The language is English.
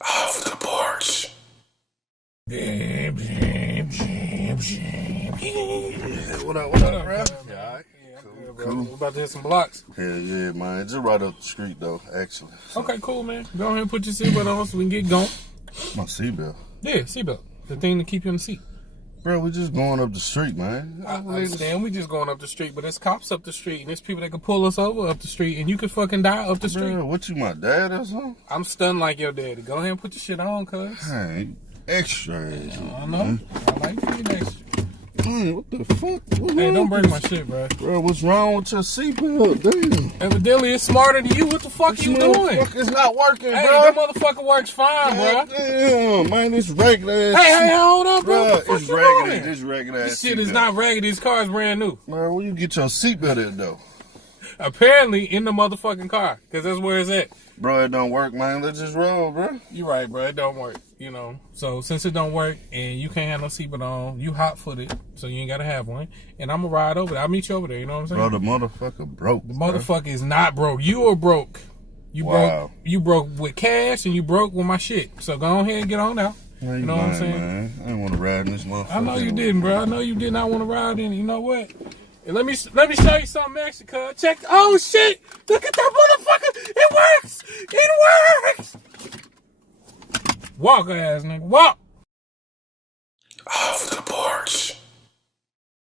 Off the porch. Yeah, What up, bro? Yeah, Cool. We're about to hit some blocks. Hell yeah, man. Just right up the street, though, actually. So, Okay, cool, man. Go ahead and put your seatbelt on so we can get going. my seatbelt. Yeah, seatbelt. The thing to keep you in the seat. Bro, we just going up the street, man. I understand we just going up the street, but there's cops up the street, and there's people that can pull us over up the street, and you could fucking die up the street. Bro, what you, my dad or something? I'm stunned like your daddy. Go ahead and put your shit on, cuz. Hey, extra. I know. I like being extra. Man, what the fuck? Hey, don't break my shit, bro. Bro, what's wrong with your seatbelt? Damn. Evidently, it's smarter than you. What the fuck you doing? It's not working, Hey, bro. that motherfucker works fine, bro. Damn, man, it's regular ass. Hey, hold up, bro. What the fuck It's you raggedy. doing? This regular ass. This shit is not raggedy. This car is brand new. Man, where you get your seatbelt at, though? Apparently, in the motherfucking car, because that's where it's at. Bro, it don't work, man. Let's just roll, bro. You right, bro. It don't work, you know. So, since it don't work and you can't have no seatbelt on, you hot-footed, so you ain't got to have one. And I'm going to ride over there. I'll meet you over there, you know what I'm saying? Bro, the motherfucker broke. The motherfucker is not broke. You are broke. Wow. You broke with cash and you broke with my shit. So, go ahead and get on out. Man, You know what I'm saying? Man. I didn't want to ride in this motherfucker. I know you didn't, bro. I know you did not want to ride in. You know what? And let me show you something extra, cuz. Check. Oh, shit. Look at that motherfucker. It works. It works. Walk, ass nigga. Walk.